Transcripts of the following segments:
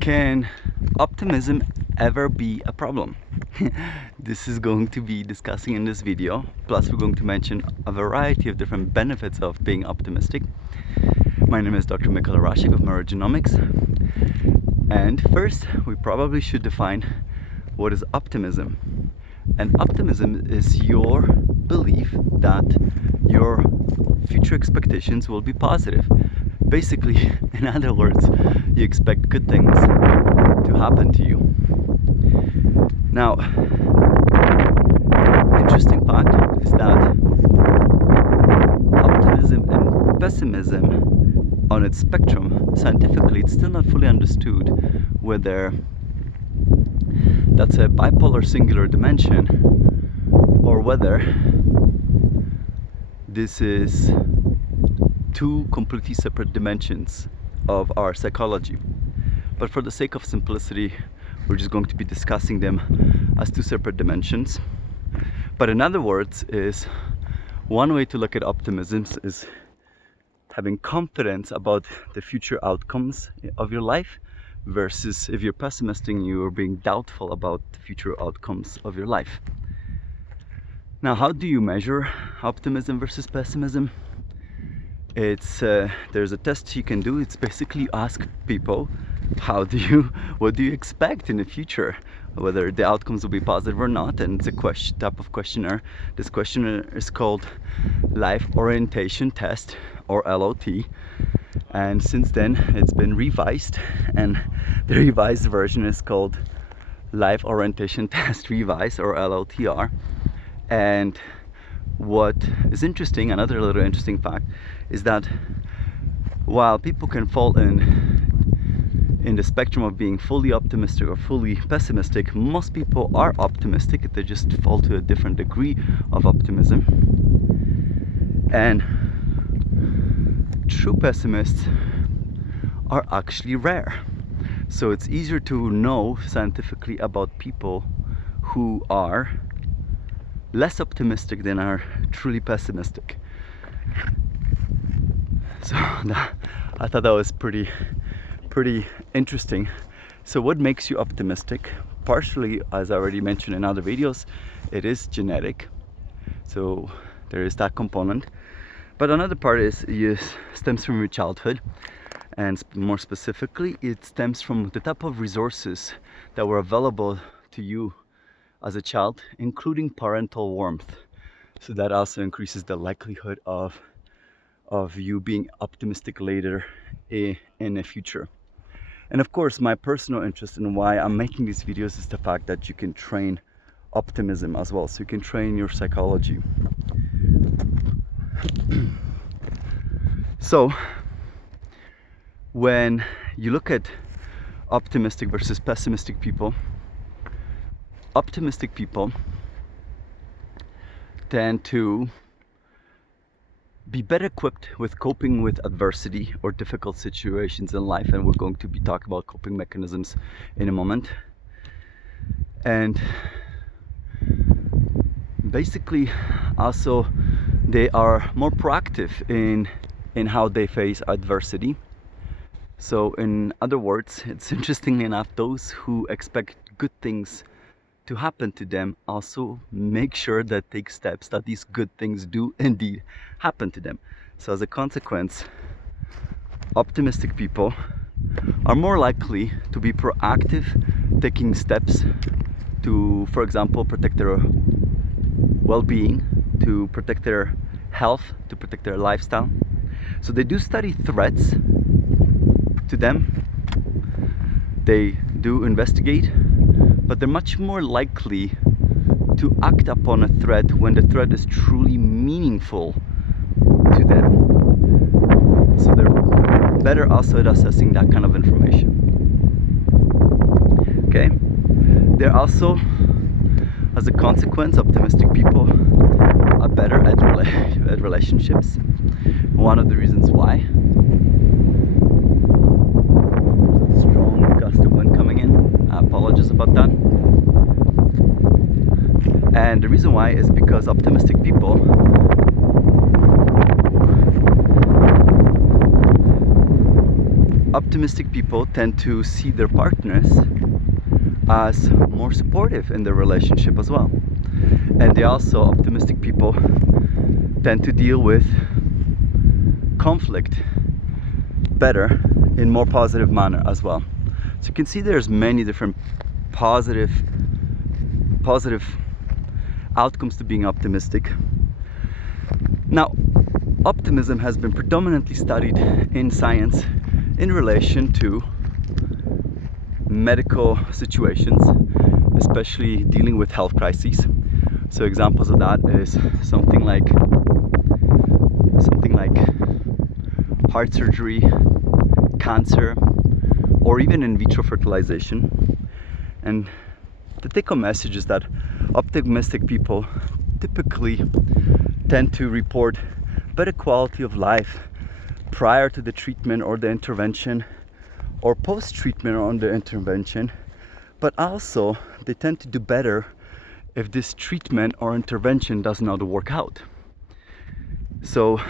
Can optimism ever be a problem? This is going to be discussing in this video. Plus we're going to mention a variety of different benefits of being optimistic. My name is Dr. Mikola Rashik of Neurogenomics. And first, we probably should define what is optimism. And optimism is your belief that your future expectations will be positive. Basically, in other words, you expect good things to happen to you. Now, interesting fact is that optimism and pessimism on its spectrum, scientifically, it's still not fully understood whether that's a bipolar singular dimension or whether this is two completely separate dimensions of our psychology. But for the sake of simplicity, we're just going to be discussing them as two separate dimensions. But in other words, is one way to look at optimism is having confidence about the future outcomes of your life, versus if you're pessimistic, you are being doubtful about the future outcomes of your life. Now, how do you measure optimism versus pessimism? There's a test you can do. It's basically you ask people, what do you expect in the future, whether the outcomes will be positive or not, and it's a type of questionnaire. This questionnaire is called Life Orientation Test, or LOT, and since then it's been revised, and the revised version is called Life Orientation Test Revised, or LOTR. And what is interesting, another little interesting fact, is that while people can fall in the spectrum of being fully optimistic or fully pessimistic, most people are optimistic. They just fall to a different degree of optimism. And true pessimists are actually rare. So it's easier to know scientifically about people who are less optimistic than are truly pessimistic. So I thought that was pretty interesting. So what makes you optimistic? Partially, as I already mentioned in other videos, it is genetic. So there is that component. But another part stems from your childhood, and more specifically, it stems from the type of resources that were available to you as a child, including parental warmth. So that also increases the likelihood of you being optimistic later in the future. And of course, my personal interest in why I'm making these videos is the fact that you can train optimism as well. So you can train your psychology. So when you look at optimistic versus pessimistic people, optimistic people tend to be better equipped with coping with adversity or difficult situations in life, and we're going to be talking about coping mechanisms in a moment. And basically also they are more proactive in how they face adversity. So in other words, it's interestingly enough, those who expect good things to happen to them also make sure that take steps that these good things do indeed happen to them. So as a consequence, optimistic people are more likely to be proactive, taking steps to, for example, protect their well-being, to protect their health, to protect their lifestyle. So they do study threats to them, they do investigate, but they're much more likely to act upon a threat when the threat is truly meaningful to them. So they're better also at assessing that kind of information. Okay? They're also, as a consequence, optimistic people are better at relationships. One of the reasons why. Strong gust of wind coming in. I apologize about that. And the reason why is because optimistic people optimistic people tend to see their partners as more supportive in their relationship as well. And they also, optimistic people, tend to deal with conflict better in more positive manner as well. So you can see there's many different positive outcomes to being optimistic. Now, optimism has been predominantly studied in science in relation to medical situations, especially dealing with health crises. So examples of that is something like heart surgery, cancer, or even in vitro fertilization. And the take-home message is that optimistic people typically tend to report better quality of life prior to the treatment or the intervention, or post-treatment or on the intervention, but also they tend to do better if this treatment or intervention does not work out. So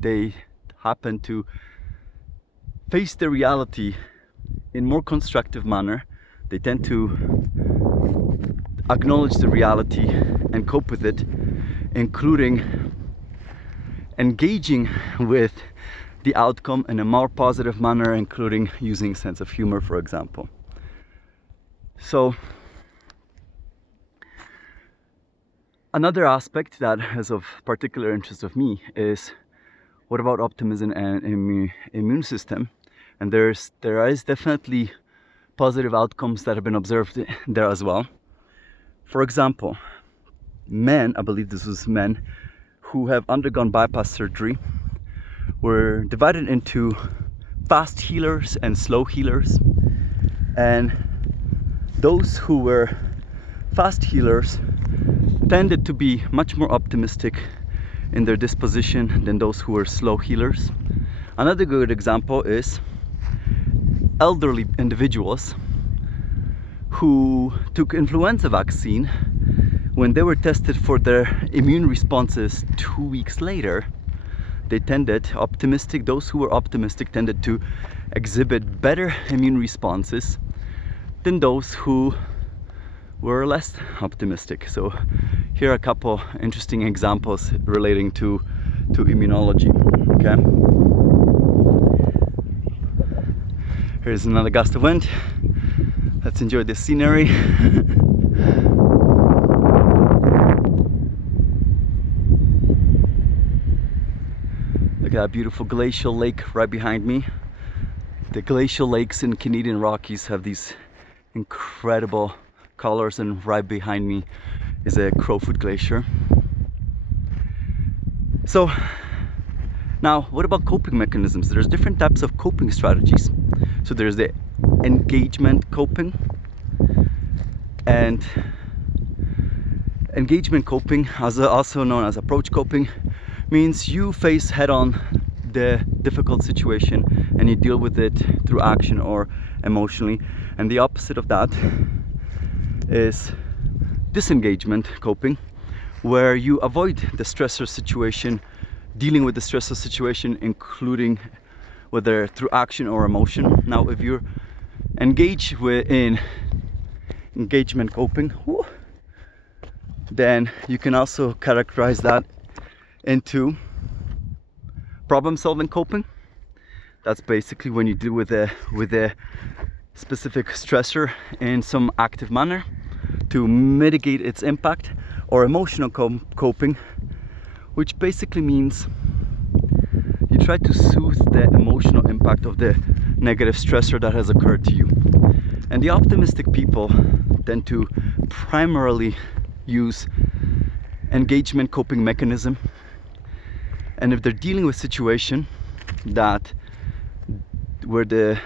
they happen to face the reality in more constructive manner. They tend to acknowledge the reality and cope with it, including engaging with the outcome in a more positive manner, including using sense of humor, for example. So another aspect that is of particular interest of me is, what about optimism and immune system? And there is definitely positive outcomes that have been observed there as well. For example, men, I believe this was men, who have undergone bypass surgery were divided into fast healers and slow healers. And those who were fast healers tended to be much more optimistic in their disposition than those who were slow healers. Another good example is elderly individuals who took influenza vaccine. When they were tested for their immune responses 2 weeks later, they tended optimistic. Those who were optimistic tended to exhibit better immune responses than those who were less optimistic. So here are a couple interesting examples relating to immunology. Okay, here's another gust of wind. Let's enjoy this scenery. Look at that beautiful glacial lake right behind me. The glacial lakes in Canadian Rockies have these incredible colors, and right behind me is a Crowfoot Glacier. So now, what about coping mechanisms? There's different types of coping strategies. So there's the engagement coping, and engagement coping, also known as approach coping, means you face head-on the difficult situation and you deal with it through action or emotionally. And the opposite of that is disengagement coping, where you avoid the stressor situation, dealing with the stressor situation, including whether through action or emotion. Now, if you're engaged in engagement coping, then you can also characterize that into problem-solving coping. That's basically when you deal with a specific stressor in some active manner to mitigate its impact, or emotional coping, which basically means you try to soothe the emotional impact of the negative stressor that has occurred to you. And the optimistic people tend to primarily use engagement coping mechanism. And if they're dealing with situation where the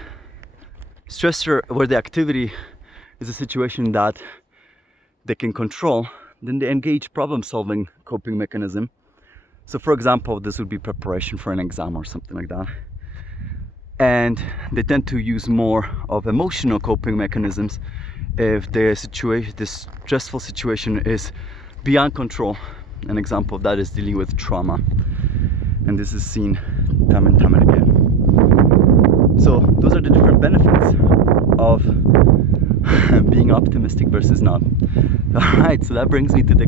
stressor, where the activity is a situation that they can control, then they engage problem-solving coping mechanism. So for example, this would be preparation for an exam or something like that. And they tend to use more of emotional coping mechanisms if the stressful situation is beyond control. An example of that is dealing with trauma. And this is seen time and time and again. So those are the different benefits of being optimistic versus not. Alright, so that brings me to the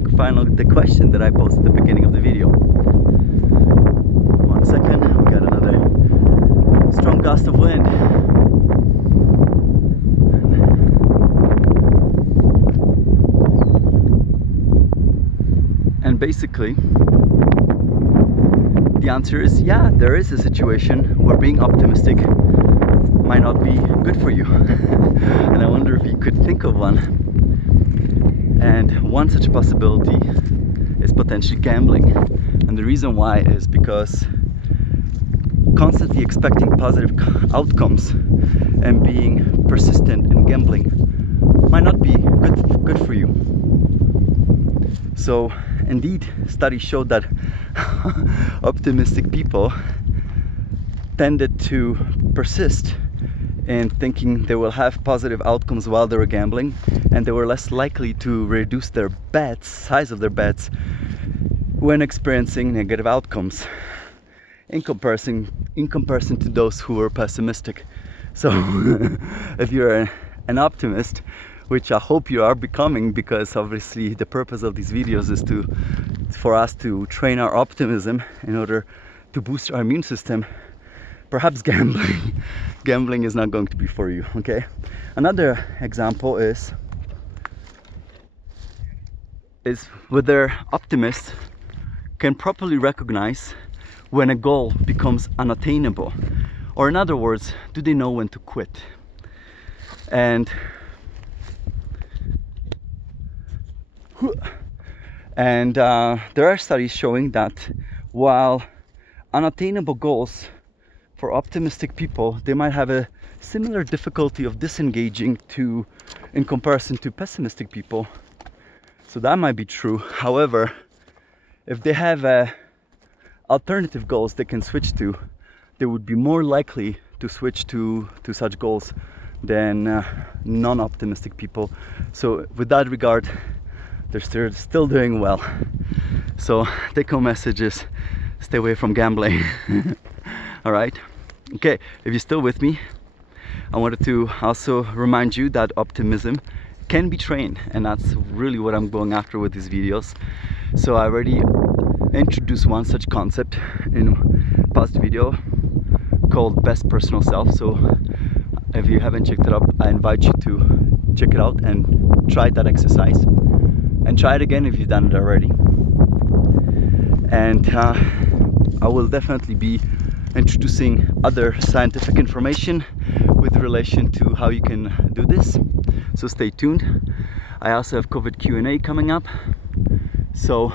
question that I posed at the beginning of the video. 1 second, we got another strong gust of wind. And basically, the answer is yeah, there is a situation where being optimistic might not be good for you. And I wonder if you could think of one. And one such possibility is potentially gambling. And the reason why is because constantly expecting positive outcomes and being persistent in gambling might not be good for you. So indeed, studies showed that optimistic people tended to persist in thinking they will have positive outcomes while they were gambling, and they were less likely to reduce their bets, size of their bets, when experiencing negative outcomes in comparison to those who were pessimistic. So if you're an optimist, which I hope you are becoming, because obviously the purpose of these videos is for us to train our optimism in order to boost our immune system, perhaps gambling is not going to be for you. Okay, another example is whether optimists can properly recognize when a goal becomes unattainable, or in other words, do they know when to quit? And there are studies showing that while unattainable goals for optimistic people, they might have a similar difficulty of disengaging in comparison to pessimistic people. So that might be true. However, if they have alternative goals they can switch to, they would be more likely to switch to such goals than non-optimistic people. So with that regard, they're still doing well. So take-home message is stay away from gambling. All right. Okay, if you're still with me, I wanted to also remind you that optimism can be trained, and that's really what I'm going after with these videos. So I already introduced one such concept in a past video called Best Personal Self. So if you haven't checked it out, I invite you to check it out and try that exercise, and try it again if you've done it already. And I will definitely be introducing other scientific information with relation to how you can do this, so stay tuned. I also have COVID Q&A coming up, so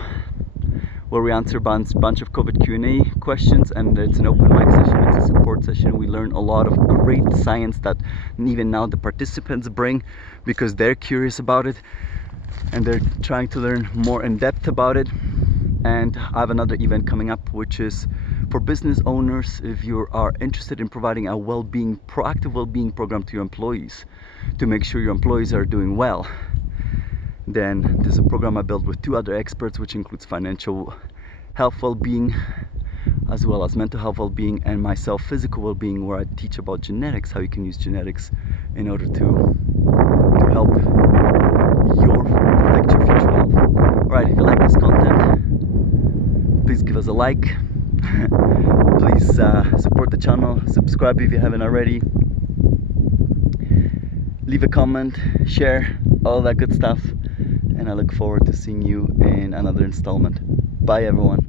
where we answer a bunch of COVID Q&A questions, and it's an open mic session, it's a support session. We learn a lot of great science that even now the participants bring, because they're curious about it and they're trying to learn more in depth about it. And I have another event coming up, which is for business owners. If you are interested in providing a proactive well-being program to your employees to make sure your employees are doing well, then there's a program I built with 2 other experts, which includes financial health well-being as well as mental health well-being, and myself, physical well-being, where I teach about genetics, how you can use genetics in order to help protect your future health. Alright, if you like this content, please give us a like. Please support the channel, subscribe if you haven't already, leave a comment, share, all that good stuff, and I look forward to seeing you in another installment. Bye everyone.